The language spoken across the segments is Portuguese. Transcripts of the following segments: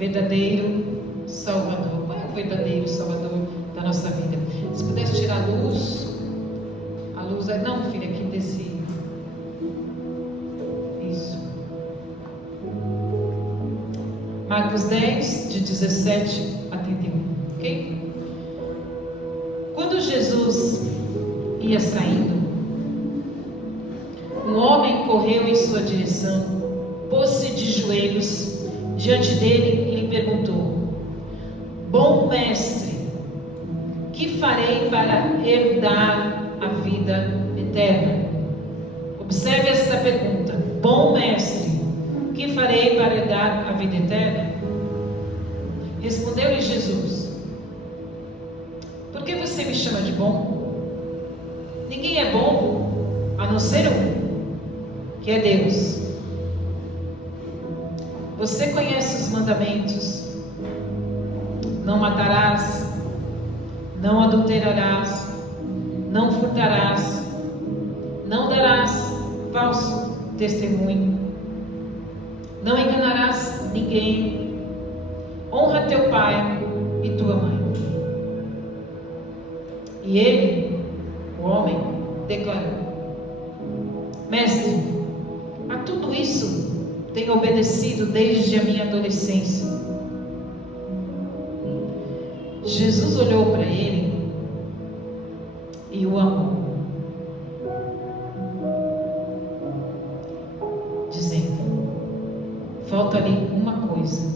verdadeiro Salvador. Qual é o verdadeiro Salvador da nossa vida? Se pudesse tirar a luz é... Não, filha, aqui desse... Isso. Marcos 10, de 17 a 31. Ok? Quando Jesus ia saindo, um homem correu em sua direção, pôs-se de joelhos diante dele e lhe perguntou: Bom mestre, que farei para herdar a vida eterna? Observe esta pergunta: Bom mestre, que farei para herdar a vida eterna? Respondeu-lhe Jesus: Por que você me chama de bom? Ninguém é bom a não ser um, que é Deus. Você conhece os mandamentos: não matarás, não adulterarás, não furtarás, não darás falso testemunho, não enganarás ninguém, honra teu pai e tua mãe. E ele, o homem, declarou: Mestre, a tudo isso tenho obedecido desde a minha adolescência. Jesus olhou para ele e o amou, dizendo: falta ali uma coisa.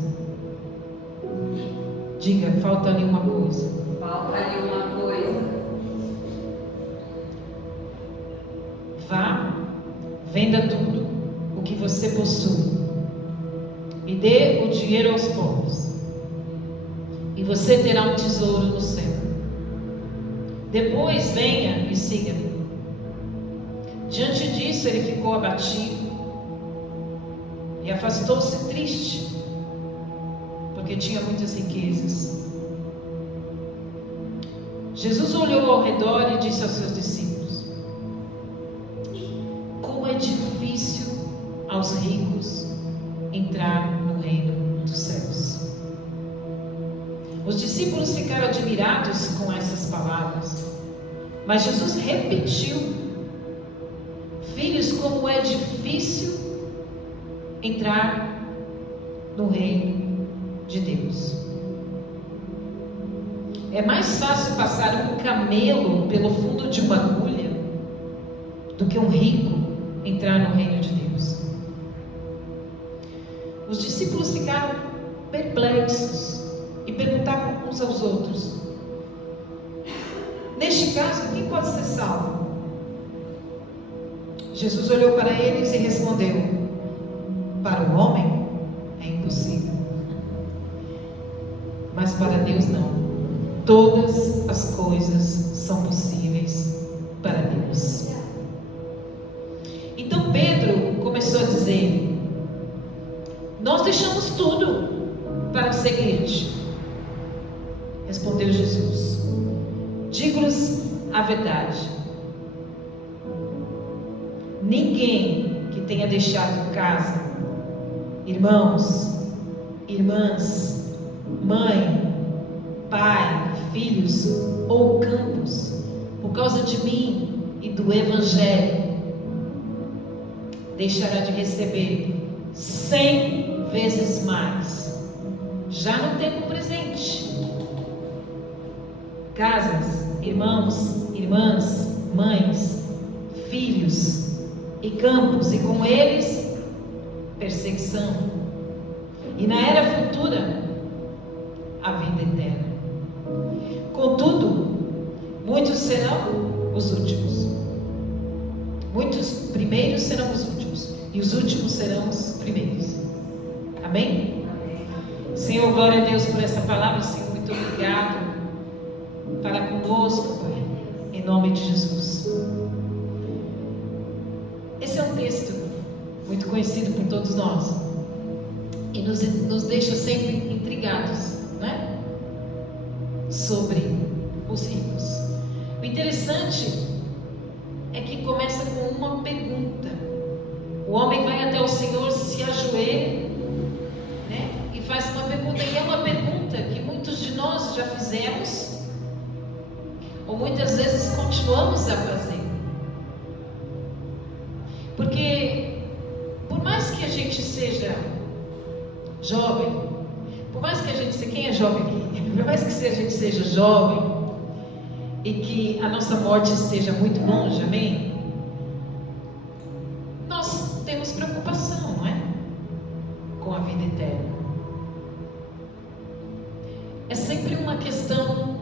Diga: falta ali uma coisa. Falta ali uma coisa. Vá, venda tudo o que você possui e dê o dinheiro aos pobres, e você terá um tesouro no céu. Depois venha e siga-me. Diante disso, ele ficou abatido e afastou-se triste, porque tinha muitas riquezas. Jesus olhou ao redor e disse aos seus discípulos: Como é difícil aos ricos entrar no reino dos céus. Os discípulos ficaram admirados com essas palavras, mas Jesus repetiu: Filhos, como é difícil entrar no reino de Deus. É mais fácil passar um camelo pelo fundo de uma agulha do que um rico entrar no reino de Deus. Os discípulos ficaram perplexos e perguntavam uns aos outros: Neste caso, quem pode ser salvo? Jesus olhou para eles e respondeu: Para o homem é impossível, mas para Deus não. Todas as coisas são possíveis para Deus. Então Pedro começou a dizer: Nós deixamos tudo para seguir-te. Respondeu Jesus: Digo-lhes a verdade. Ninguém que tenha deixado casa, irmãos, irmãs, mãe, pai, filhos ou campos, por causa de mim e do Evangelho, deixará de receber 100 vezes mais, já no tempo presente, casas, irmãos, irmãs, mães, filhos e campos, e com eles perseguição, e na era futura a vida eterna. Contudo, muitos serão os últimos, muitos primeiros serão os últimos, e os últimos serão os primeiros. Amém? Amém. Senhor, glória a Deus por essa palavra. Senhor, muito obrigado. Fala conosco, Pai, em nome de Jesus. Esse é um texto muito conhecido por todos nós e nos deixa sempre intrigados, não é? Sobre os ricos. O interessante é que começa com uma pergunta. O homem vai até o Senhor, se ajoelha, né? E faz uma pergunta: nós já fizemos, ou muitas vezes continuamos a fazer. Porque, por mais que a gente seja jovem, por mais que a gente seja, quem é jovem aqui? Por mais que a gente seja jovem, e que a nossa morte esteja muito longe, amém? Nós temos preocupação, não é? Com a vida eterna. É sempre uma questão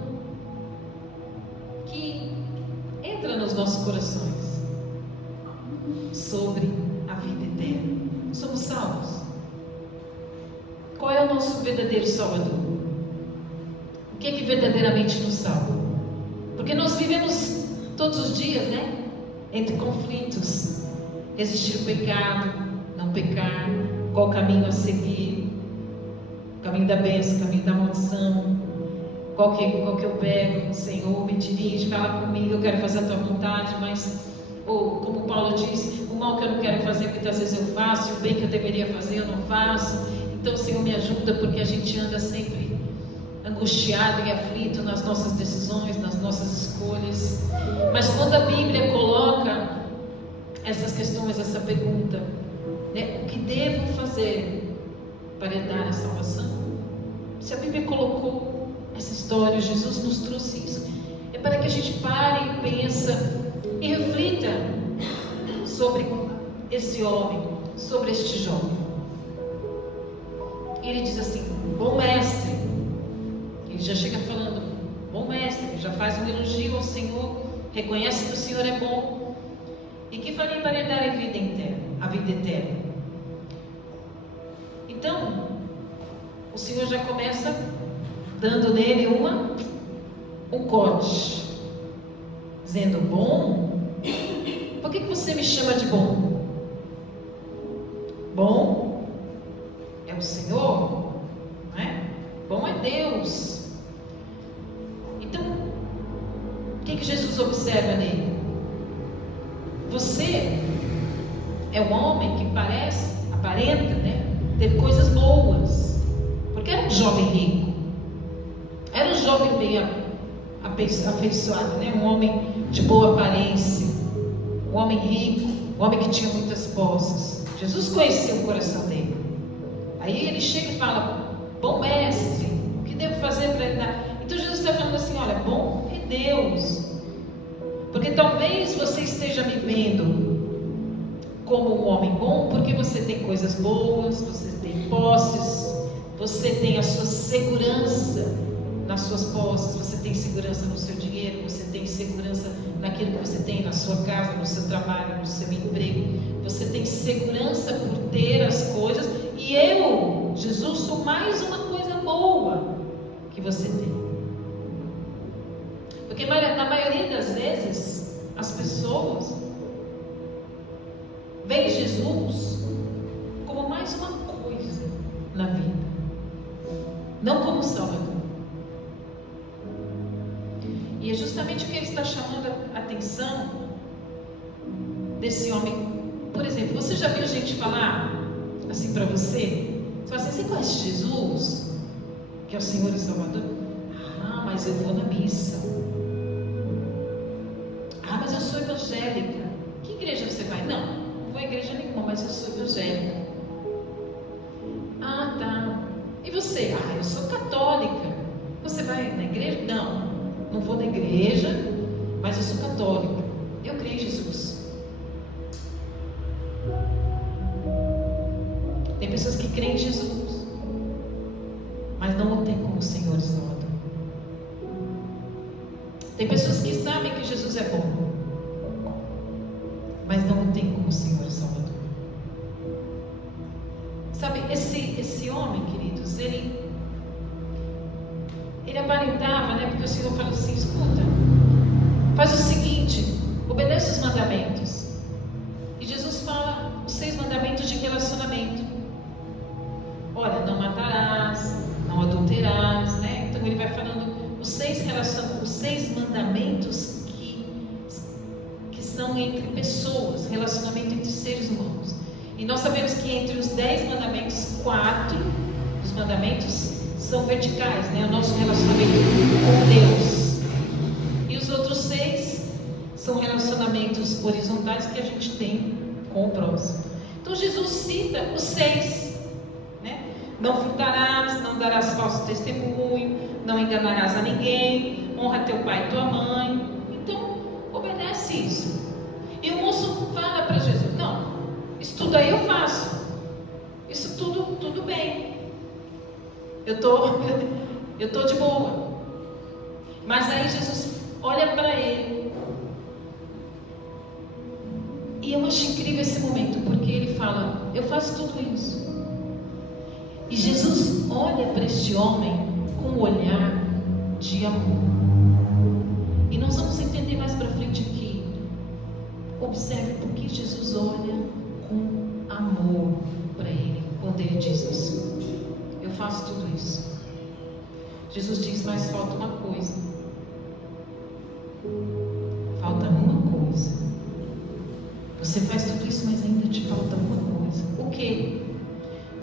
que entra nos nossos corações sobre a vida eterna. Somos salvos? Qual é o nosso verdadeiro Salvador? O que é que verdadeiramente nos salva? Porque nós vivemos todos os dias, né? Entre conflitos. Resistir o pecado, não pecar, qual caminho a seguir, caminho da bênção, caminho da maldição, qual que eu pego, Senhor, me dirige, fala comigo, eu quero fazer a tua vontade, mas, como Paulo diz, o mal que eu não quero fazer, muitas vezes eu faço, e o bem que eu deveria fazer, eu não faço. Então, Senhor, me ajuda, porque a gente anda sempre angustiado e aflito nas nossas decisões, nas nossas escolhas. Mas quando a Bíblia coloca essas questões, essa pergunta, né, o que devo fazer para herdar a salvação? Se a Bíblia colocou essa história, Jesus nos trouxe isso, é para que a gente pare e pensa e reflita sobre esse homem, sobre este jovem. E ele diz assim: bom mestre. Ele já chega falando, bom mestre, ele já faz um elogio ao Senhor, reconhece que o Senhor é bom. E que faria para herdar a vida eterna? Então, o Senhor já começa dando nele um corte, dizendo: bom? Por que você me chama de bom? Bom é o Senhor, não é? Bom é Deus. Então, o que Jesus observa nele? Você é um homem que aparenta, né, ter coisas boas, porque era um jovem rico, era um jovem bem afeiçoado, né? Um homem de boa aparência, um homem rico, um homem que tinha muitas posses. Jesus conhecia o coração dele. Aí ele chega e fala: bom mestre, o que devo fazer para herdar? Então Jesus está falando assim: olha, bom é Deus. Porque talvez você esteja me vendo como um homem bom, porque você tem coisas boas, você tem posses, você tem a sua segurança nas suas posses, você tem segurança no seu dinheiro, você tem segurança naquilo que você tem na sua casa, no seu trabalho, no seu emprego. Você tem segurança por ter as coisas, e eu, Jesus, sou mais uma coisa boa que você tem. Porque na maioria das vezes as pessoas veem Jesus como mais uma coisa na vida, não como Salvador. E é justamente o que ele está chamando a atenção desse homem. Por exemplo, você já viu gente falar assim para você? Você fala assim: você conhece Jesus, que é o Senhor e Salvador? Ah, mas eu vou na missa. Ah, mas eu sou evangélica. Que igreja você vai? Não vou a igreja nenhuma, mas eu sou evangélica. Ah, tá. E você? Ah, eu sou católica. Você vai na igreja? Não vou na igreja, mas eu sou católica. Eu creio em Jesus. Tem pessoas que creem em Jesus, mas não o têm como Senhor e Salvador. Tem pessoas que sabem que Jesus é bom, mas não o têm como Senhor e Salvador. Sabe, esse homem, queridos, ele aparentava, né? Porque o Senhor falou assim: escuta, faz o seguinte, obedece os mandamentos. E Jesus fala os 6 mandamentos de relacionamento. Olha, não matarás, não adulterarás, né? Então ele vai falando os 6 mandamentos que são entre pessoas, relacionamento entre seres humanos. E nós sabemos que entre os 10 mandamentos, 4 dos mandamentos são verticais, né? O nosso relacionamento com Deus. E os outros 6 são relacionamentos horizontais que a gente tem com o próximo. Então Jesus cita os 6, né? Não furtarás, não darás falso testemunho, não enganarás a ninguém, honra teu pai e tua mãe. Então, obedece isso. E o moço fala para Jesus: não, isso tudo aí eu faço, isso tudo bem, eu tô de boa. Mas aí Jesus olha para ele, e eu acho incrível esse momento, porque ele fala: eu faço tudo isso. E Jesus olha para este homem com um olhar de amor. E nós vamos entender mais para frente aqui. Observe porque Jesus olha com amor para ele quando ele diz isso. Eu faço tudo isso. Jesus diz: mas falta uma coisa. Falta uma coisa. Você faz tudo isso, mas ainda te falta uma coisa. O quê?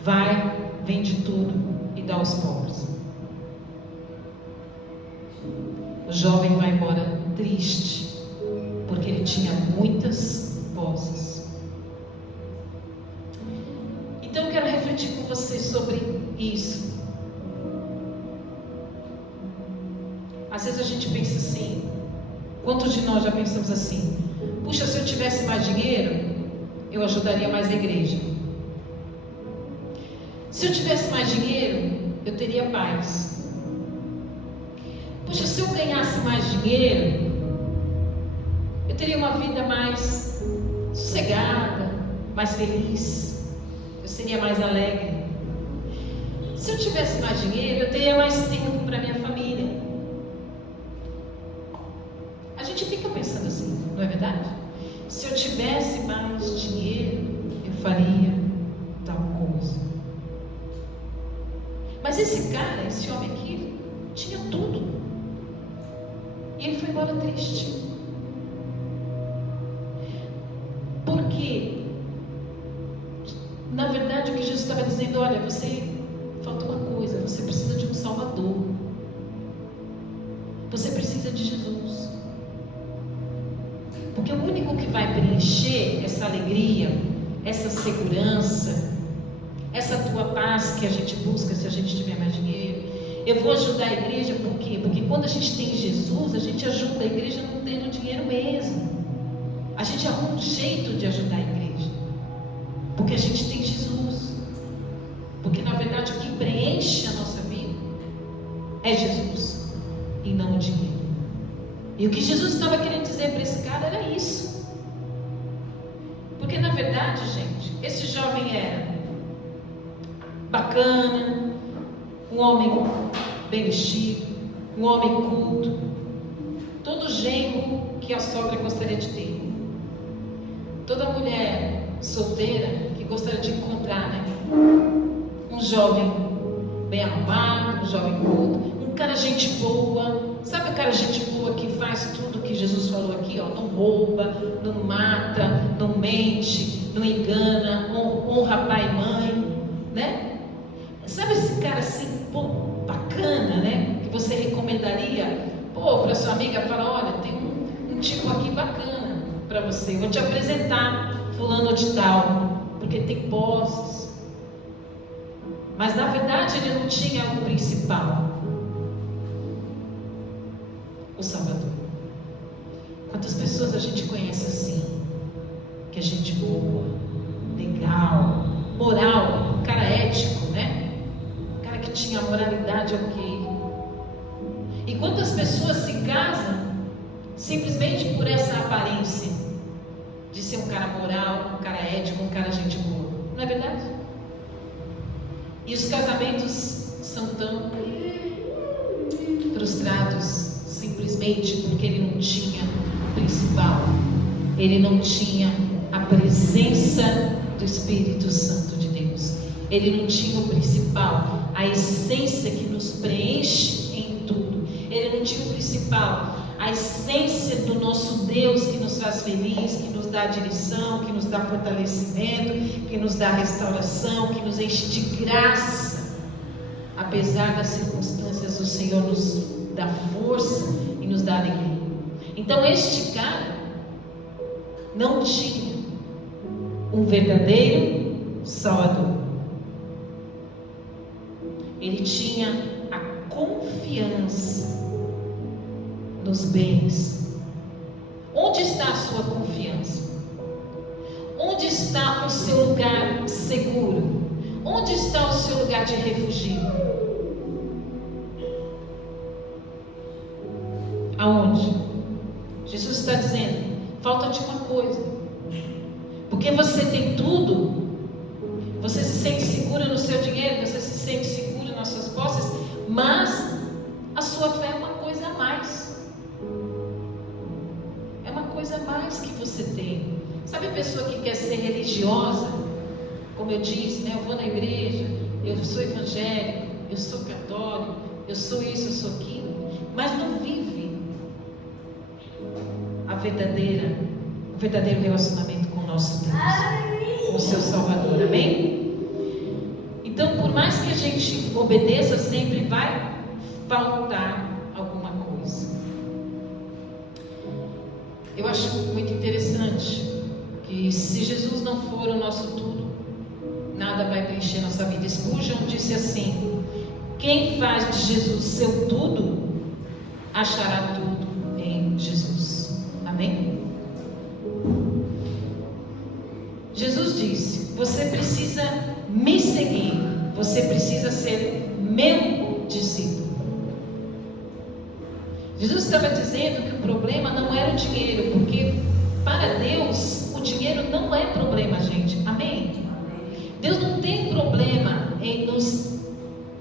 Vai, vende tudo e dá aos pobres. O jovem vai embora triste, porque ele tinha muitas posses. Então eu quero refletir com você sobre isso. Às vezes a gente pensa assim, quantos de nós já pensamos assim: puxa, se eu tivesse mais dinheiro, eu ajudaria mais a igreja. Se eu tivesse mais dinheiro, eu teria paz. Puxa, se eu ganhasse mais dinheiro, eu teria uma vida mais sossegada, mais feliz, eu seria mais alegre. Se eu tivesse mais dinheiro, eu teria mais tempo para minha família. A gente fica pensando assim, não é verdade? Se eu tivesse mais dinheiro, eu faria tal coisa. Mas esse cara, esse homem aqui, tinha tudo. E ele foi embora triste. Porque, na verdade, o que Jesus estava dizendo: olha, falta uma coisa, você precisa de um Salvador. Você precisa de Jesus. Porque o único que vai preencher essa alegria, essa segurança, essa tua paz que a gente busca se a gente tiver mais dinheiro. Eu vou ajudar a igreja por quê? Porque quando a gente tem Jesus, a gente ajuda a igreja não tendo dinheiro mesmo. A gente arruma um jeito de ajudar a igreja, porque a gente tem Jesus. Porque na verdade o que preenche a nossa vida é Jesus e não o dinheiro. E o que Jesus estava querendo dizer para esse cara era isso. Porque na verdade, gente, esse jovem era bacana, um homem bem vestido, um homem culto, todo genro que a sogra gostaria de ter, toda mulher solteira que gostaria de encontrar, né? Um jovem bem arrumado, um jovem culto, um cara gente boa. Sabe o cara gente boa que faz tudo que Jesus falou aqui, ó? Não rouba, não mata, não mente, não engana, honra pai e mãe, né? Sabe esse cara assim, pô, bacana, né? Que você recomendaria, pô, para sua amiga, fala: olha, tem um tipo aqui bacana para você, vou te apresentar fulano de tal, porque tem posses. Mas na verdade ele não tinha o principal, o Salvador. Quantas pessoas a gente conhece assim, que é gente boa, legal, moral, um cara ético, né? Um cara que tinha moralidade ok. E quantas pessoas se casam simplesmente por essa aparência de ser um cara moral, um cara ético, um cara gente boa, não é verdade? E os casamentos são tão frustrados simplesmente porque ele não tinha o principal, ele não tinha a presença do Espírito Santo de Deus, ele não tinha o principal, a essência que nos preenche em tudo, ele não tinha o principal, a essência do nosso Deus que nos faz feliz, que nos dá direção, que nos dá fortalecimento, que nos dá restauração, que nos enche de graça. apesar das circunstâncias, o Senhor nos dá força e nos dá alegria. Então este cara não tinha um verdadeiro Salvador. Ele tinha a confiança nos bens. Onde está a sua confiança? Onde está o seu lugar seguro? Onde está o seu lugar de refúgio? Aonde? Jesus está dizendo: falta-te uma coisa. Porque você tem tudo, você se sente segura no seu dinheiro, você se sente segura nas suas posses, mas a sua fé é uma coisa a mais. É uma coisa a mais que você tem. Sabe a pessoa que quer ser religiosa? Como eu disse, né? Eu vou na igreja, eu sou evangélico, eu sou católico, eu sou isso, eu sou aquilo, mas não vive o verdadeiro relacionamento com o nosso Deus, com o seu Salvador, amém? Então, por mais que a gente obedeça, sempre vai faltar alguma coisa. Eu acho muito interessante que se Jesus não for o nosso tudo, nada vai preencher nossa vida. Spurgeon disse assim: quem faz de Jesus seu tudo, achará tudo em Jesus. Amém? Jesus disse: você precisa me seguir, você precisa ser meu discípulo. Jesus estava dizendo que o problema não era o dinheiro, porque para Deus o dinheiro não é problema, gente. Amém? Deus não tem problema em nos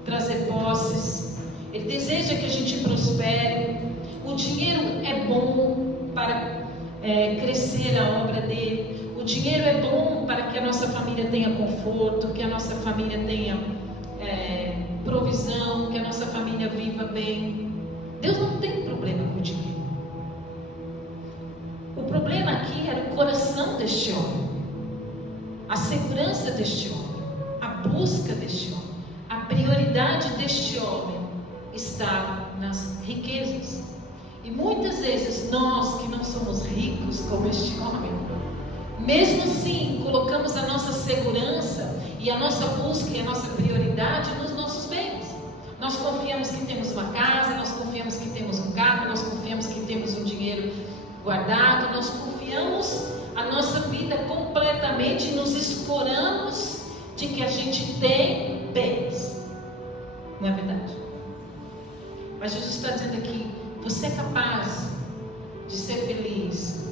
trazer posses. Ele deseja que a gente prospere. O dinheiro é bom para crescer a obra dele. O dinheiro é bom para que a nossa família tenha conforto, que a nossa família tenha provisão, que a nossa família viva bem. Deus não tem problema com o dinheiro. O problema aqui era o coração deste homem, a segurança deste homem, a busca deste homem, a prioridade deste homem estava nas riquezas. E muitas vezes nós que não somos ricos como este homem, mesmo assim colocamos a nossa segurança e a nossa busca e a nossa prioridade nos nossos bens. Nós confiamos que temos uma casa, nós confiamos que temos um carro, nós confiamos que temos um dinheiro guardado, nós confiamos a nossa vida completamente e nos escoramos de que a gente tem bens. Não é verdade? Mas Jesus está dizendo aqui: você é capaz de ser feliz?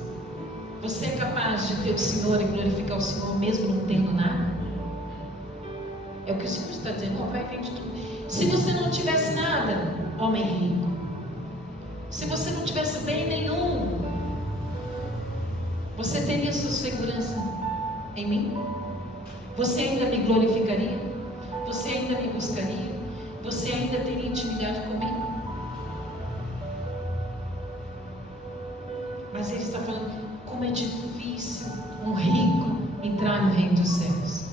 Você é capaz de ter o Senhor e glorificar o Senhor mesmo não tendo nada? É o que o Senhor está dizendo. Vai, vende tudo. Se você não tivesse nada, homem rico, se você não tivesse bem nenhum, você teria sua segurança em mim? Você ainda me glorificaria? Você ainda me buscaria? Você ainda teria intimidade comigo? Mas ele está falando como é difícil um rico entrar no reino dos céus.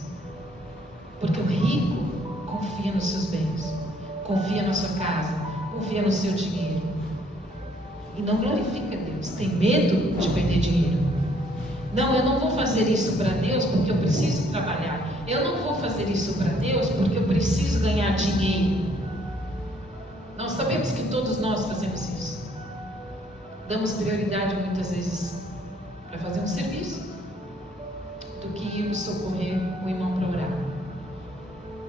Porque o rico confia nos seus bens, confia na sua casa, confia no seu dinheiro e não glorifica Deus, tem medo de perder dinheiro. Não, eu não vou fazer isso para Deus porque eu preciso trabalhar. Eu não vou fazer isso para Deus porque eu preciso ganhar dinheiro. Nós sabemos que todos nós fazemos isso. Damos prioridade muitas vezes para fazer um serviço do que irmos socorrer o irmão para orar.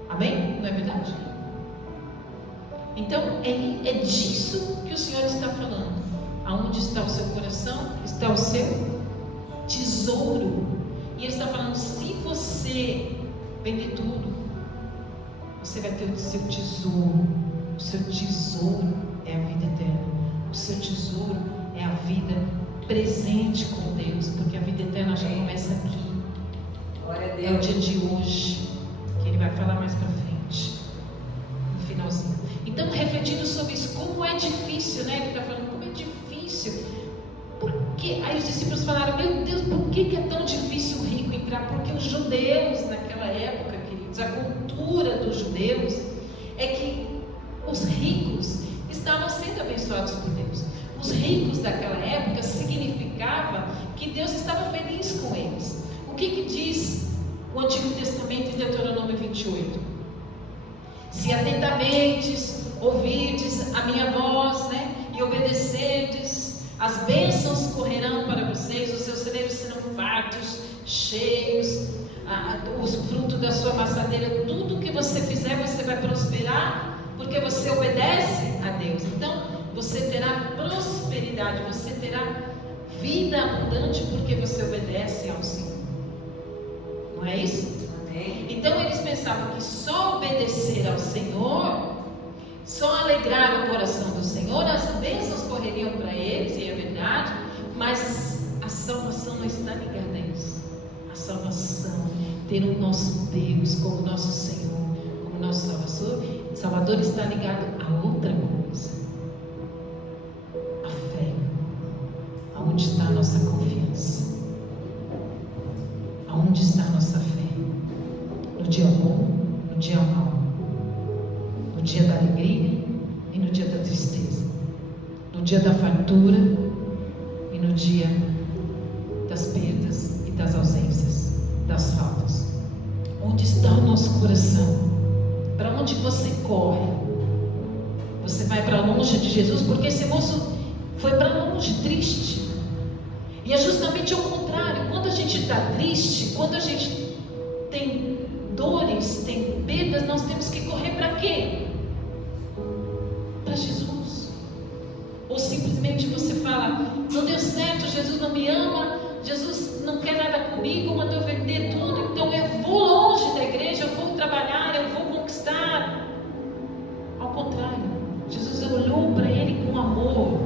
Amém? Não é verdade? Então é disso que o Senhor está falando. Aonde está o seu coração, está o seu tesouro. E Ele está falando: se você vender tudo, você vai ter o seu tesouro. O seu tesouro é a vida eterna. O seu tesouro é a vida presente com Deus, porque a vida eterna já começa aqui. É o dia de hoje, que Ele vai falar mais para frente, no finalzinho. Então, refletindo sobre isso, como é difícil, né? Ele está falando como é difícil. Por quê? Aí os discípulos falaram: meu Deus, por que é tão difícil o rico entrar? Porque os judeus naquela época, queridos, a cultura dos judeus é que os ricos estavam sendo abençoados por Deus. Os ricos daquela época significava que Deus estava feliz com eles. O que diz o Antigo Testamento em Deuteronômio 28? Se atentamente ouvirdes a minha voz, e obedecerdes, as bênçãos correrão para vocês, os seus celeiros serão fartos, cheios, os frutos da sua amassadeira, tudo que você fizer, você vai prosperar, porque você obedece a Deus. Então, você terá prosperidade, você terá vida abundante, porque você obedece ao Senhor. Não é isso? Amém. Então, eles pensavam que só obedecer ao Senhor, só alegrar o coração do Senhor, as bênçãos correriam para eles, e é verdade, mas a salvação não está ligada a isso. A salvação, ter o nosso Deus como nosso Senhor, como nosso Salvador está ligado a outra coisa. A fé. Aonde está a nossa confiança? Aonde está a nossa fé? No dia bom, no dia mau, no dia da alegria e no dia da tristeza, no dia da fartura e no dia das perdas e das ausências, das faltas. Onde está o nosso coração? Para onde você corre? Você vai para longe de Jesus? Porque esse moço foi para longe, triste. E é justamente ao contrário. Quando a gente está triste, quando a gente tem dores, tem perdas, nós temos que correr para quê? Para Jesus. Ou simplesmente você fala: não deu certo, Jesus não me ama, Jesus não quer nada comigo, mandou vender tudo, então eu vou longe da igreja, eu vou trabalhar, eu vou conquistar. Ao contrário, Jesus olhou para ele com amor,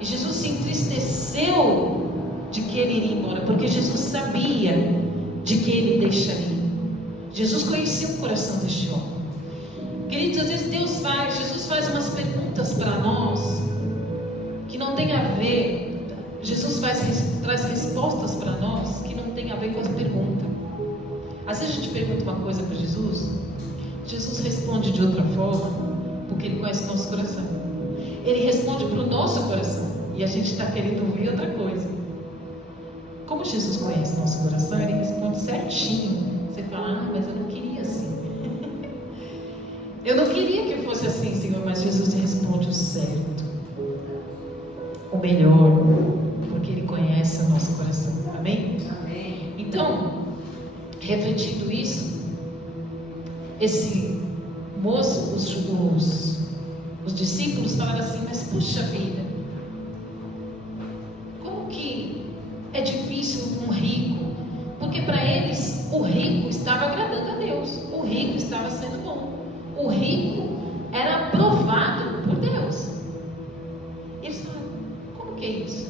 e Jesus se entristeceu de que ele iria embora, porque Jesus sabia de que ele deixaria. Jesus conhecia o coração deste homem. Queridos, às vezes Jesus faz umas perguntas para nós que não tem a ver. Jesus traz respostas para nós que não tem a ver com as perguntas. Às vezes a gente pergunta uma coisa para Jesus, Jesus responde de outra forma, porque Ele conhece o nosso coração. Ele responde para o nosso coração, e a gente está querendo ouvir outra coisa. Como Jesus conhece o nosso coração, Ele responde certinho. Você fala: mas eu não queria assim. Eu não queria que fosse assim, Senhor, mas Jesus responde o certo, o melhor, porque Ele conhece o nosso coração. Amém? Amém. Então, refletindo isso, esse moço, os discípulos falaram assim: mas puxa vida, como que é difícil um rico? Porque para eles o rico estava agradando a Deus, o rico estava sendo bom, o rico era aprovado por Deus. Eles falaram: como que é isso?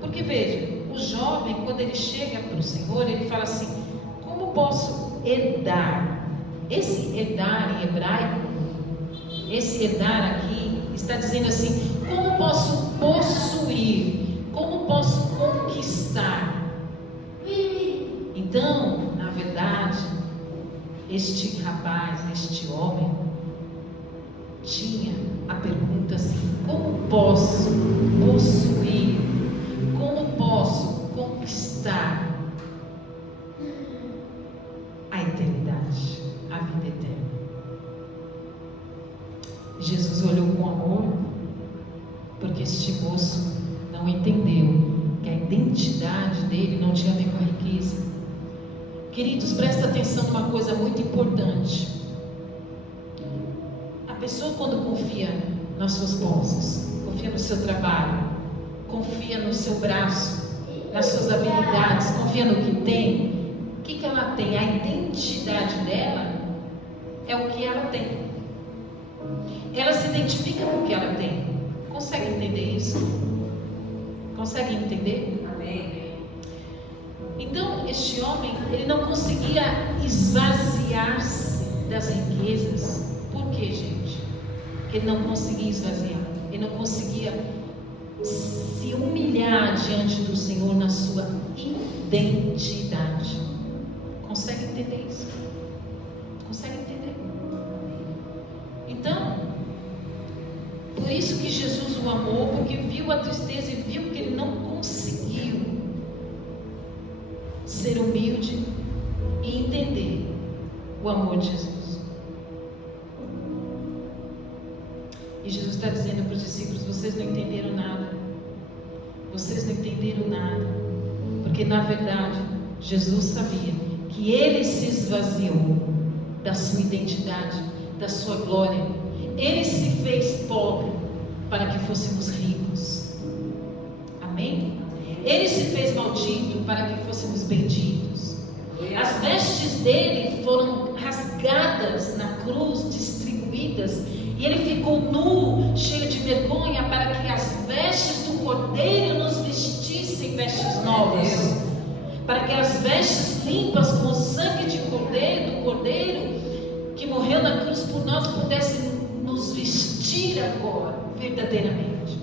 Porque veja, o jovem, quando ele chega para o Senhor, ele fala assim: como posso herdar? Esse herdar em hebraico, esse herdar aqui, está dizendo assim: como posso possuir? Como posso conquistar? Então, na verdade, este rapaz, este homem, tinha a pergunta assim: como posso possuir? Como posso conquistar a eternidade, a vida eterna? Jesus olhou com amor, porque este moço não entendeu que a identidade dele não tinha a ver com a riqueza. Queridos, presta atenção numa coisa muito importante. A pessoa, quando confia nas suas posses, confia no seu trabalho, confia no seu braço, nas suas habilidades, confia no que tem, o que ela tem? A identidade dela é o que ela tem. Ela se identifica com o que ela tem. Consegue entender isso? Consegue entender? Amém. Então, este homem, ele não conseguia esvaziar-se das riquezas. Por quê, gente? Porque ele não conseguia esvaziar. Ele não conseguia se humilhar diante do Senhor na sua identidade. Consegue entender isso? Consegue entender? Então, por isso que Jesus o amou, porque viu a tristeza e viu que ele não conseguiu ser humilde e entender o amor de Jesus. E Jesus está dizendo para os discípulos: vocês não entenderam nada. Vocês não entenderam nada. Porque na verdade, Jesus sabia que ele se esvaziou da sua identidade, da sua glória. Ele se fez pobre para que fôssemos ricos. Amém? Ele se fez maldito para que fôssemos benditos. As vestes dele foram rasgadas na cruz, distribuídas, e ele ficou nu, cheio de vergonha, para que as vestes do Cordeiro nos vestissem vestes novas, para que as vestes limpas com o sangue de Cordeiro, do Cordeiro que morreu na cruz por nós, pudessem nos vestir agora, verdadeiramente.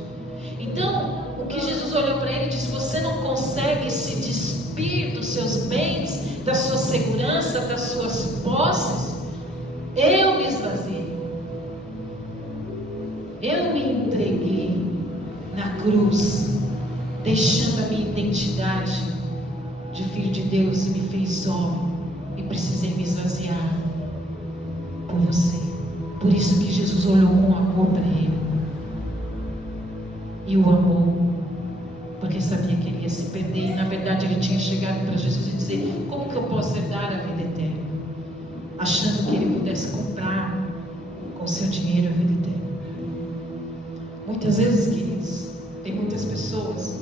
Então, o que Jesus olhou para ele e disse: você não consegue se despir dos seus bens, da sua segurança, das suas posses? Eu me esvaziei. Eu me entreguei na cruz, deixando a minha identidade de filho de Deus, e me fez homem, e precisei me esvaziar por você. Por isso que Jesus olhou com amor para ele e o amou, porque sabia que ele ia se perder. E na verdade ele tinha chegado para Jesus e dizer: como que eu posso herdar a vida eterna? Achando que ele pudesse comprar com o seu dinheiro a vida eterna. Muitas vezes, queridos, tem muitas pessoas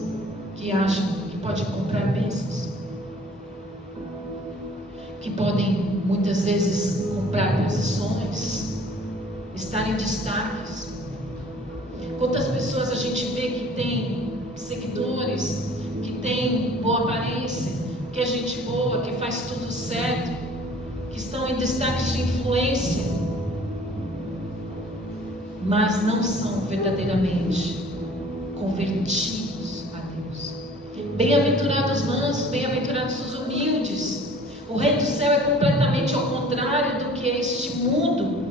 que acham que podem comprar bênçãos, que podem muitas vezes comprar posições, estar em destaques. Quantas pessoas a gente vê que tem seguidores, que tem boa aparência, que é gente boa, que faz tudo certo, que estão em destaques de influência, mas não são verdadeiramente convertidos a Deus. Bem-aventurados mansos, bem-aventurados os humildes. O reino do céu é completamente ao contrário do que é este mundo.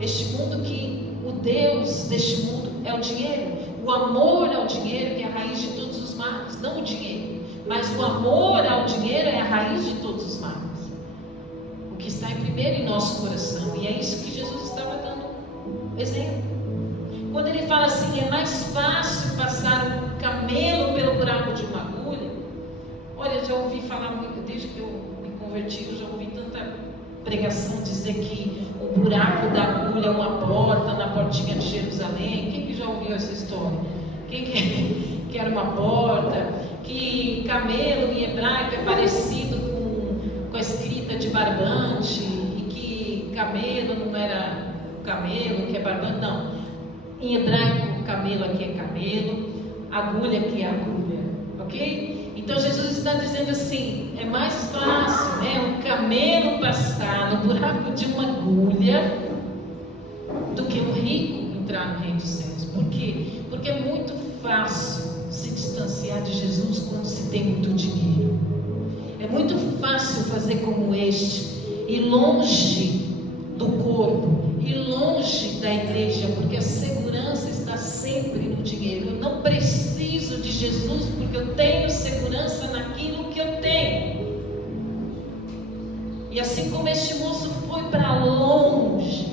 Este mundo que o Deus deste mundo é o dinheiro. O amor ao dinheiro que é a raiz de todos os males. Não o dinheiro, mas o amor ao dinheiro é a raiz de todos os males. O que está em primeiro em nosso coração. E é isso que Jesus estava dando exemplo. Quando ele fala assim: é mais fácil passar um camelo pelo buraco de uma agulha. Olha, eu já ouvi falar muito, desde que eu me converti, eu já ouvi tanta pregação dizer que o buraco da agulha é uma porta na portinha de Jerusalém. Quem que já ouviu essa história? Quem que era uma porta? Que camelo em hebraico é parecido com a escrita de barbante, e que camelo não era camelo, que é barbante, não. Em hebraico, camelo aqui é camelo, agulha aqui é agulha, ok? Então Jesus está dizendo assim: é mais fácil, né, um camelo passar no buraco de uma agulha do que um rico entrar no reino dos céus. Por quê? Porque é muito fácil se distanciar de Jesus quando se tem muito dinheiro. É muito fácil fazer como este, ir longe do corpo, ir longe da igreja, porque a segurança está sempre no dinheiro. Eu não preciso de Jesus, porque eu tenho segurança naquilo que eu tenho. E assim como este moço foi para longe,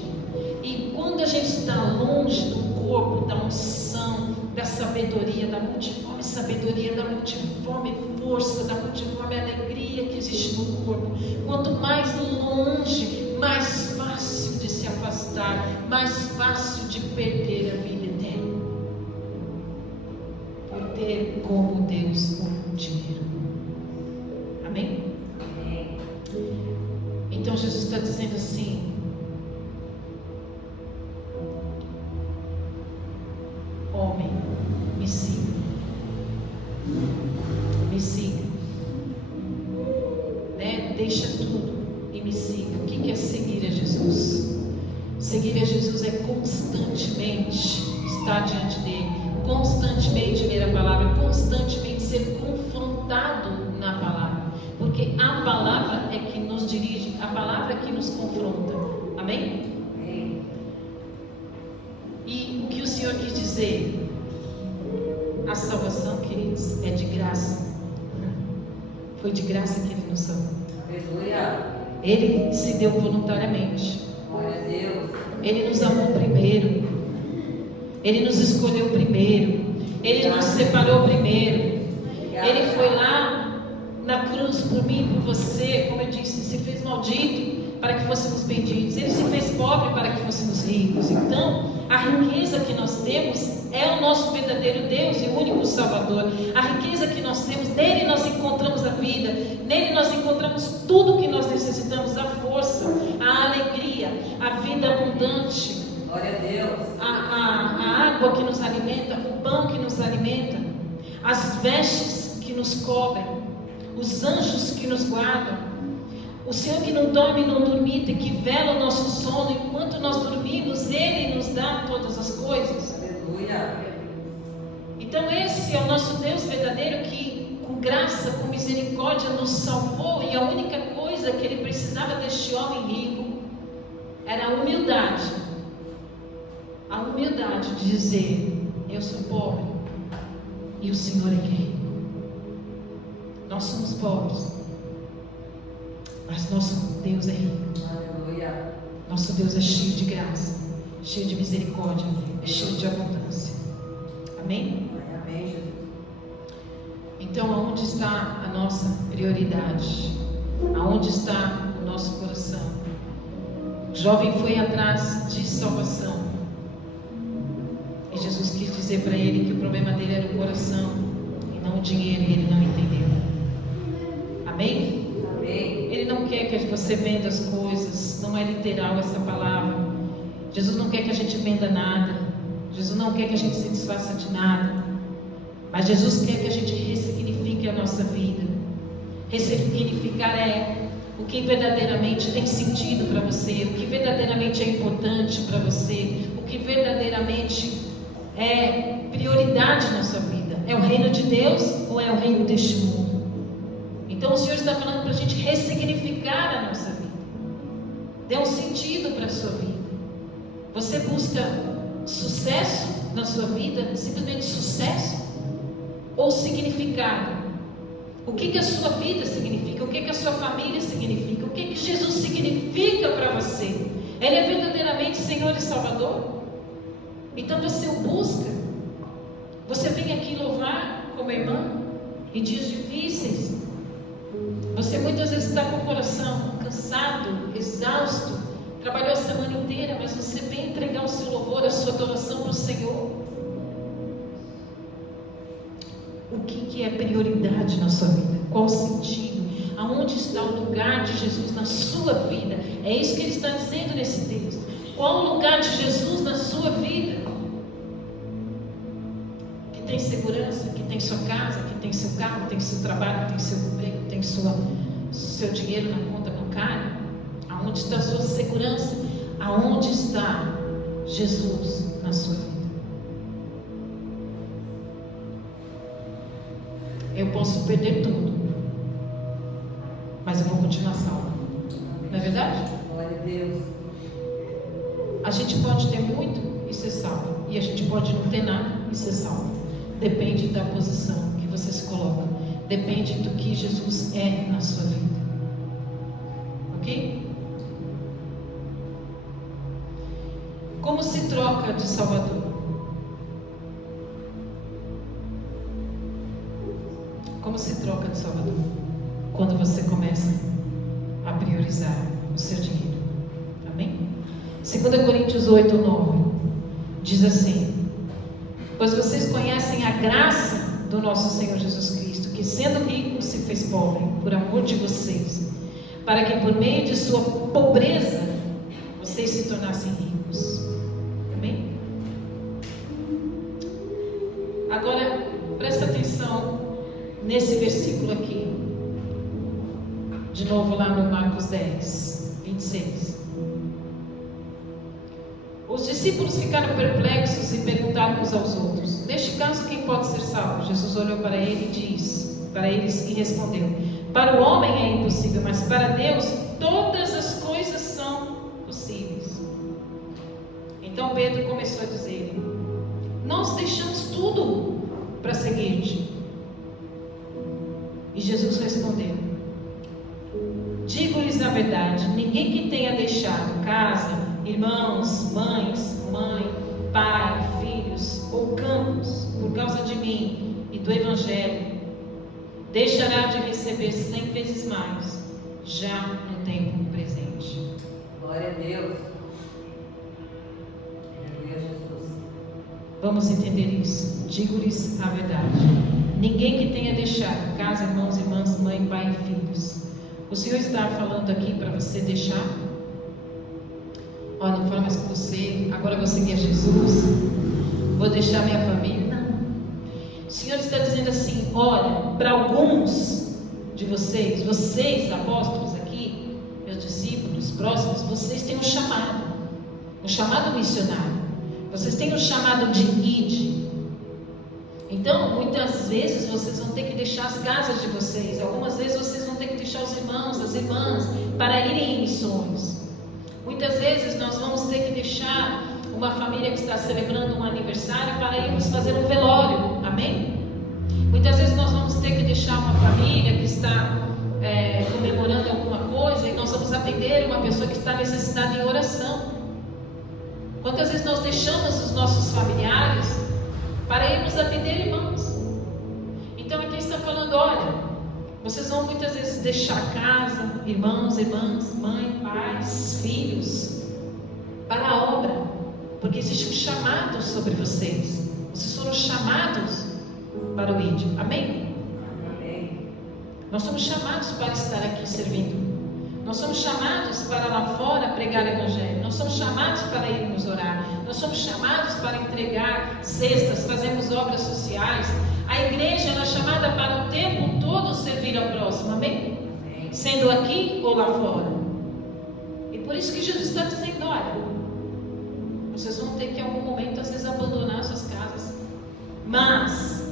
e quando a gente está longe do corpo, da unção, da sabedoria, da multiforme sabedoria, da multiforme força, da multiforme alegria que existe no corpo, quanto mais longe, mais fácil de se afastar, mais fácil de perder a vida eterna, por ter como Deus o dinheiro. Amém? Então Jesus está dizendo assim: homem, me siga, me siga, né? Deixa tudo e me siga. O que é seguir a Jesus? Seguir a Jesus é constantemente estar diante dele, constantemente ler a palavra, constantemente ser confrontado na palavra, porque a palavra é que nos dirige, a palavra é que nos confronta. Amém? E o que o Senhor quis dizer? A salvação, queridos, é de graça. Foi de graça que Ele nos salvou. Aleluia. Ele se deu voluntariamente. Glória a Deus. Ele nos amou primeiro. Ele nos escolheu primeiro. Ele nos separou primeiro. Ele foi lá na cruz por mim, por você, como eu disse, se fez maldito para que fôssemos benditos. Ele se fez pobre para que fôssemos ricos. Então, a riqueza que nós temos é o nosso verdadeiro Deus e o único Salvador. A riqueza que nós temos, nele nós encontramos a vida, nele nós encontramos tudo o que nós necessitamos, a força, a alegria, a vida abundante. Glória a Deus. A água que nos alimenta, o pão que nos alimenta, as vestes que nos cobrem, os anjos que nos guardam. O Senhor que não dorme e não dormita, que vela o nosso sono, enquanto nós dormimos, Ele nos dá todas as coisas. Aleluia. Então esse é o nosso Deus verdadeiro que com graça, com misericórdia nos salvou, e a única coisa que Ele precisava deste homem rico era a humildade. A humildade de dizer: eu sou pobre e o Senhor é que é rico. Nós somos pobres, mas nosso Deus é rico. Aleluia. Nosso Deus é cheio de graça, cheio de misericórdia, é cheio de abundância. Amém? Amém, Jesus. Então, aonde está a nossa prioridade? Aonde está o nosso coração? O jovem foi atrás de salvação. E Jesus quis dizer para ele que o problema dele era o coração e não o dinheiro, e ele não entendeu. Amém? Amém. Ele não quer que você venda as coisas, não é literal essa palavra. Jesus não quer que a gente venda nada. Jesus não quer que a gente se desfaça de nada. Mas Jesus quer que a gente ressignifique a nossa vida. Ressignificar é o que verdadeiramente tem sentido para você, o que verdadeiramente é importante para você, o que verdadeiramente é prioridade na sua vida. É o reino de Deus ou é o reino deste mundo? Então o Senhor está falando para a gente ressignificar a nossa vida. Dê um sentido para a sua vida. Você busca sucesso na sua vida, simplesmente sucesso, ou significado? O que a sua vida significa? O que a sua família significa? O que Jesus significa para você? Ele é verdadeiramente Senhor e Salvador? Então você o busca. Você vem aqui louvar como irmã em dias difíceis. Você muitas vezes está com o coração cansado, exausto, trabalhou a semana inteira, mas você vem entregar o seu louvor, a sua adoração para o Senhor. O que é prioridade na sua vida? Qual o sentido? Aonde está o lugar de Jesus na sua vida? É isso que ele está dizendo nesse texto. Qual o lugar de Jesus na sua vida? Que tem segurança, que tem sua casa, que tem seu carro, tem seu trabalho, tem seu emprego, tem seu dinheiro na conta bancária? Aonde está a sua segurança? Aonde está Jesus na sua vida? Eu posso perder tudo, mas eu vou continuar salvo. Não é verdade? Glória a Deus. A gente pode ter muito e ser salvo, e a gente pode não ter nada e ser salvo. Depende da posição que você se coloca. Depende do que Jesus é na sua vida. Ok? Como se troca de Salvador? Como se troca de Salvador? Quando você começa a priorizar o seu dinheiro. Amém? 2 Coríntios 8, 9 diz assim: pois vocês conhecem a graça do nosso Senhor Jesus Cristo, que sendo rico se fez pobre por amor de vocês, para que por meio de sua pobreza vocês se tornassem ricos. Amém? Agora presta atenção nesse versículo aqui, de novo lá no Marcos 10, 26. Os discípulos ficaram perplexos e perguntaram uns aos outros: neste caso, quem pode ser salvo? Jesus olhou para ele e disse, para eles e respondeu: para o homem é impossível, mas para Deus todas as coisas são possíveis. Então Então Pedro começou a dizer: nós deixamos tudo para seguir-te. E Jesus respondeu: digo-lhes a verdade, ninguém que tenha deixado casa, irmãos, mãe, pai, filhos ou campos por causa de mim e do Evangelho, deixará de receber 100 vezes mais, já no tempo presente. Glória a Deus. Aleluia, Jesus. Vamos entender isso. Digo-lhes a verdade. Ninguém que tenha deixado casa, irmãos, irmãs, mãe, pai e filhos. O Senhor está falando aqui para você deixar? Olha, não fala mais com você, agora vou seguir a Jesus, vou deixar minha família. Não. O Senhor está dizendo assim: olha, para alguns de vocês, apóstolos aqui, meus discípulos próximos, vocês têm um chamado missionário. Vocês têm um chamado de ide. Então, muitas vezes vocês vão ter que deixar as casas de vocês. Algumas vezes vocês vão ter que deixar os irmãos, as irmãs, para irem em missões. Muitas vezes nós vamos ter que deixar uma família que está celebrando um aniversário para irmos fazer um velório. Amém? Muitas vezes nós vamos ter que deixar uma família que está comemorando alguma coisa e nós vamos atender uma pessoa que está necessitada em oração. Quantas vezes nós deixamos os nossos familiares para irmos atender irmãos? Então aqui está falando: olha, vocês vão muitas vezes deixar casa, irmãos, irmãs, mãe, pais, filhos, para a obra, porque existe um chamado sobre vocês. Vocês foram chamados para o ide. Amém? Amém. Nós somos chamados para estar aqui servindo. Nós somos chamados para lá fora pregar o Evangelho. Nós somos chamados para irmos orar. Nós somos chamados para entregar cestas, fazermos obras sociais. A igreja é chamada para o tempo todo servir ao próximo. Amém? Amém. Sendo aqui ou lá fora. E por isso que Jesus está dizendo: olha, vocês vão ter que em algum momento às vezes abandonar suas casas. Mas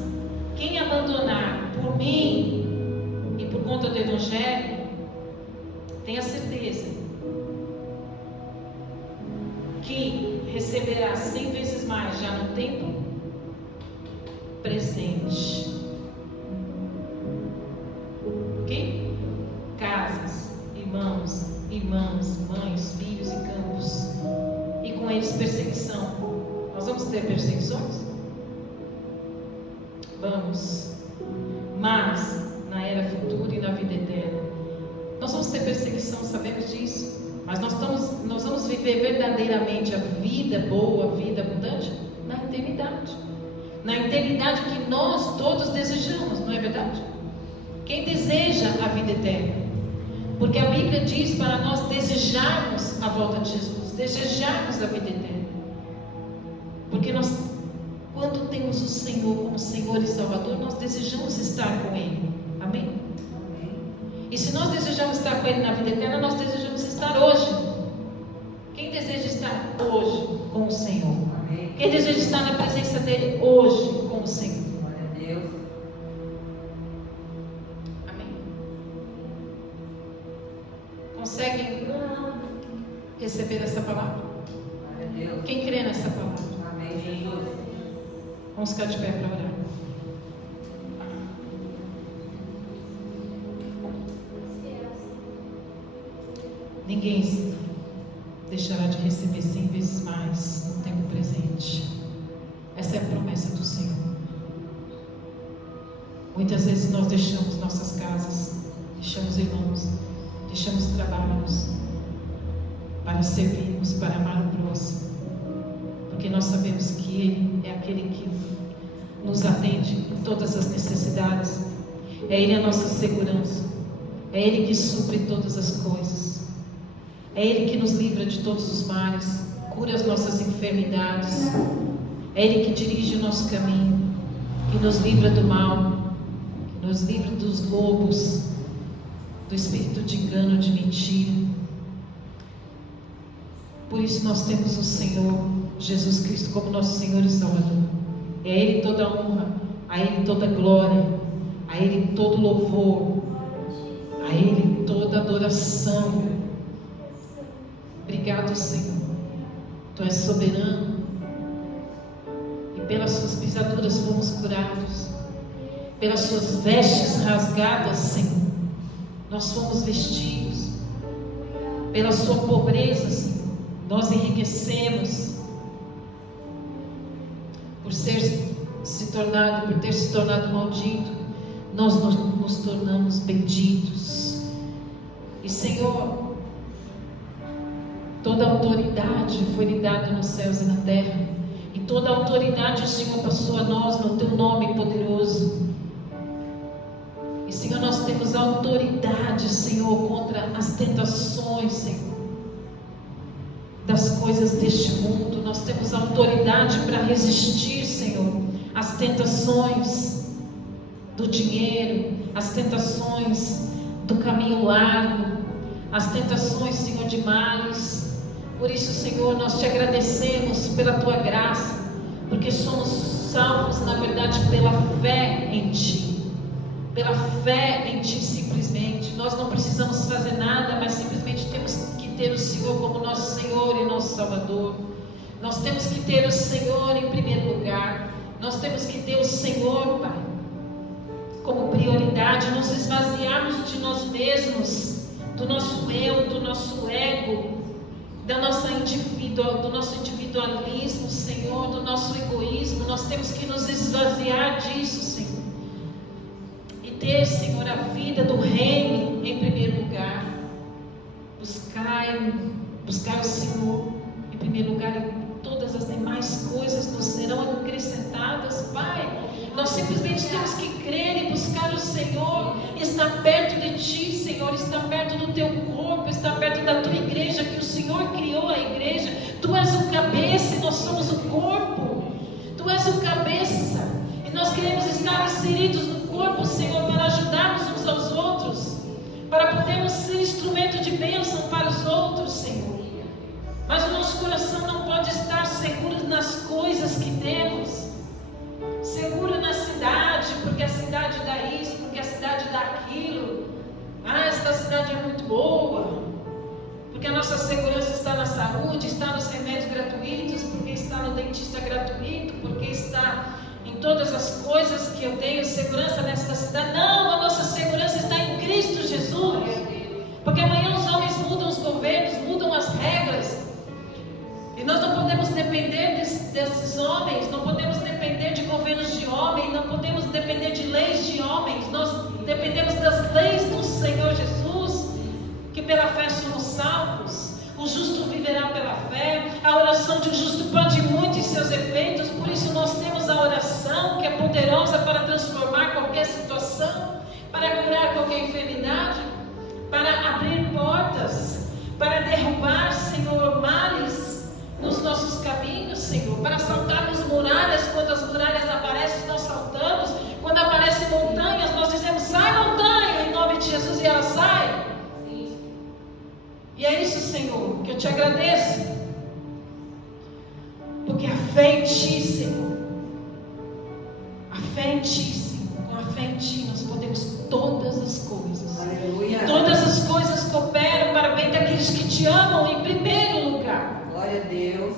quem abandonar por mim e por conta do Evangelho, tenha certeza que receberá 100 vezes mais já no tempo presente. Ok? Casas, irmãos, irmãs, mães, filhos e campos, e com eles perseguição. Nós vamos ter perseguições? Vamos. Mas na era futura e na vida eterna nós vamos ter perseguição, sabemos disso. Mas nós vamos viver verdadeiramente a vida boa, a vida abundante na eternidade. Na eternidade que nós todos desejamos, não é verdade? Quem deseja a vida eterna? Porque a Bíblia diz para nós desejarmos a volta de Jesus, desejarmos a vida eterna. Porque nós, quando temos o Senhor como Senhor e Salvador, nós desejamos estar com Ele. Amém? E se nós desejamos estar com Ele na vida eterna, nós desejamos estar hoje. Quem deseja estar hoje com o Senhor? Amém. Quem deseja estar na presença dEle hoje com o Senhor? Glória a Deus. Amém? Conseguem receber essa palavra? Glória a Deus. Quem crê nessa palavra? Amém, Jesus. Vamos ficar de pé para orar. Ninguém deixará de receber 100 vezes mais no tempo presente. Essa é a promessa do Senhor. Muitas vezes nós deixamos nossas casas, deixamos irmãos, deixamos trabalhos para servirmos, para amar o próximo, porque nós sabemos que Ele é aquele que nos atende em todas as necessidades. É Ele a nossa segurança. É Ele que supre todas as coisas. É Ele que nos livra de todos os males, cura as nossas enfermidades. É Ele que dirige o nosso caminho, que nos livra do mal, que nos livra dos lobos, do espírito de engano, de mentira. Por isso nós temos o Senhor Jesus Cristo como nosso Senhor e Salvador. É a Ele toda a honra, a Ele toda a glória, a Ele todo louvor, a Ele toda adoração. Obrigado, Senhor. Tu és soberano. E pelas suas pisaduras fomos curados. Pelas suas vestes rasgadas, Senhor, nós fomos vestidos. Pela sua pobreza, Senhor, nós enriquecemos. Por ter se tornado maldito, nós nos tornamos benditos. E, Senhor, toda autoridade foi lhe dada nos céus e na terra. E toda autoridade o Senhor passou a nós no teu nome poderoso. E, Senhor, nós temos autoridade, Senhor, contra as tentações, Senhor, das coisas deste mundo. Nós temos autoridade para resistir, Senhor, às tentações do dinheiro, às tentações do caminho largo, às tentações, Senhor, de males. Por isso, Senhor, nós te agradecemos pela tua graça, porque somos salvos, na verdade, pela fé em ti. Pela fé em ti, simplesmente. Nós não precisamos fazer nada, mas simplesmente temos que ter o Senhor como nosso Senhor e nosso Salvador. Nós temos que ter o Senhor em primeiro lugar. Nós temos que ter o Senhor, Pai, como prioridade. Nos esvaziarmos de nós mesmos, do nosso eu, do nosso ego, do nosso individualismo, Senhor, do nosso egoísmo. Nós temos que nos esvaziar disso, Senhor, e ter, Senhor, a vida do reino em primeiro lugar. Buscar o Senhor em primeiro lugar, e todas as demais coisas nos serão acrescentadas. Pai, nós simplesmente temos que crer e buscar o Senhor, estar perto de ti, Senhor, estar perto do teu corpo, estar perto da tua igreja, que o Senhor criou a igreja. Tu és o cabeça e nós somos o corpo. Tu és o cabeça e nós queremos estar inseridos no corpo, Senhor, para ajudarmos uns aos outros, para podermos ser instrumento de bênção para os outros, Senhor. Mas o nosso coração não pode estar seguro nas coisas que temos, seguro na cidade, porque a cidade dá isso, porque a cidade dá aquilo. Esta cidade é muito boa, porque a nossa segurança está na saúde, está nos remédios gratuitos, porque está no dentista gratuito, porque está em todas as coisas que eu tenho segurança nesta cidade. Não, a nossa segurança está em Cristo Jesus, porque amanhã os homens mudam os governos, mudam as regras, e nós não podemos depender desses homens, não podemos depender de governos de homens, não podemos depender de leis de homens. Nós dependemos das leis do Senhor Jesus, que pela fé somos salvos. O justo viverá pela fé. A oração de um justo pode muito em seus efeitos. Por isso nós temos a oração, que é poderosa para transformar qualquer situação, para curar qualquer enfermidade, para abrir portas, para derrubar, Senhor, males nos nossos caminhos, Senhor, para saltarmos muralhas. Quando as muralhas aparecem, nós saltamos. Quando aparecem montanhas, nós dizemos: sai montanha, em nome de Jesus, e ela sai. E é isso, Senhor, que eu te agradeço, porque a fé em ti, Senhor, a fé em ti, Senhor, com a fé em ti nós podemos todas as coisas. Aleluia. E todas as coisas cooperam para bem daqueles que te amam em primeiro lugar. Glória a Deus.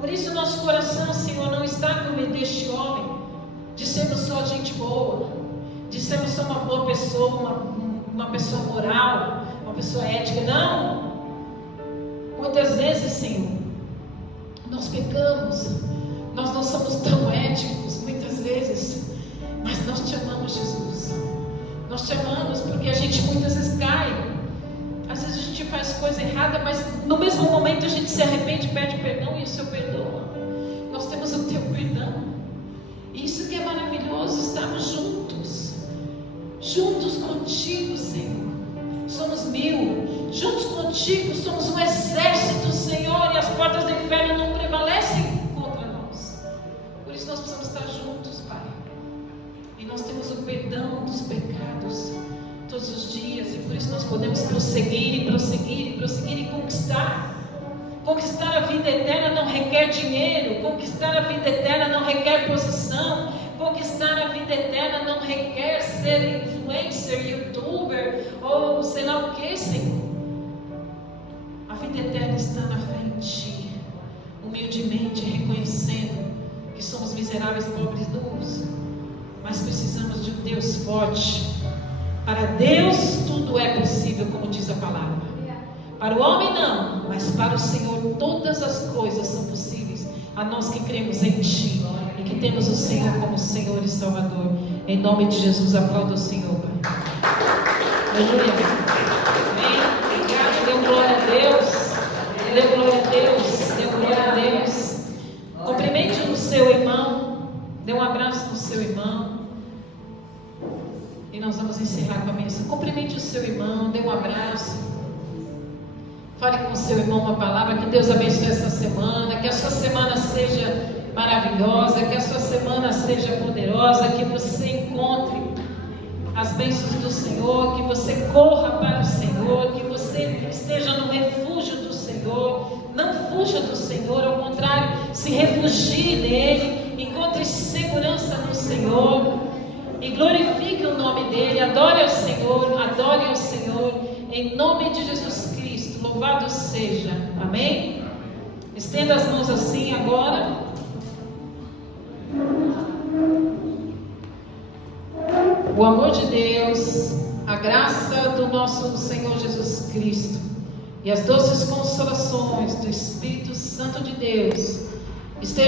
Por isso nosso coração, Senhor, não está com medo deste homem, de sermos só gente boa, de sermos só uma boa pessoa, uma pessoa moral, uma pessoa ética. Não. Muitas vezes, Senhor, nós pecamos, nós não somos tão éticos muitas vezes, mas nós te amamos, Jesus. Nós te amamos porque a gente muitas vezes cai. Às vezes a gente faz coisa errada, mas no mesmo momento a gente se arrepende, pede perdão, e o Senhor perdoa. Nós temos o teu perdão. E isso que é maravilhoso, estarmos juntos contigo, Senhor. Somos 1000, juntos contigo somos um exército, Senhor, e as portas do inferno não prevalecem contra nós. Por isso nós precisamos estar juntos, Pai. E nós temos o perdão dos pecados todos os dias, e por isso nós podemos prosseguir e conquistar. Conquistar a vida eterna não requer dinheiro, conquistar a vida eterna não requer posição, conquistar a vida eterna não requer ser influencer, youtuber ou sei lá o que, Senhor. A vida eterna está na fé em ti. humildemente reconhecendo que somos miseráveis, pobres, nus, mas precisamos de um Deus forte. Para Deus tudo é possível, como diz a palavra. Para o homem não, mas para o Senhor todas as coisas são possíveis. A nós que cremos em Ti e que temos o Senhor como Senhor e Salvador. Em nome de Jesus, aplauda o Senhor, Pai. Aleluia. Amém. Obrigado, dê glória a Deus. Dê glória a Deus. Dê glória a Deus. Cumprimente o seu irmão. Dê um abraço no seu irmão. E nós vamos encerrar com a bênção. Cumprimente o seu irmão, dê um abraço. Fale com o seu irmão uma palavra. Que Deus abençoe essa semana. Que a sua semana seja maravilhosa. Que a sua semana seja poderosa. Que você encontre as bênçãos do Senhor. Que você corra para o Senhor. Que você esteja no refúgio do Senhor. Não fuja do Senhor, ao contrário, se refugie nele. Encontre segurança no Senhor. E glorifique o nome dele. Adore ao Senhor. Adore ao Senhor. Em nome de Jesus Cristo. Louvado seja. Amém? Estenda as mãos assim agora. O amor de Deus, a graça do nosso Senhor Jesus Cristo e as doces consolações do Espírito Santo de Deus estejam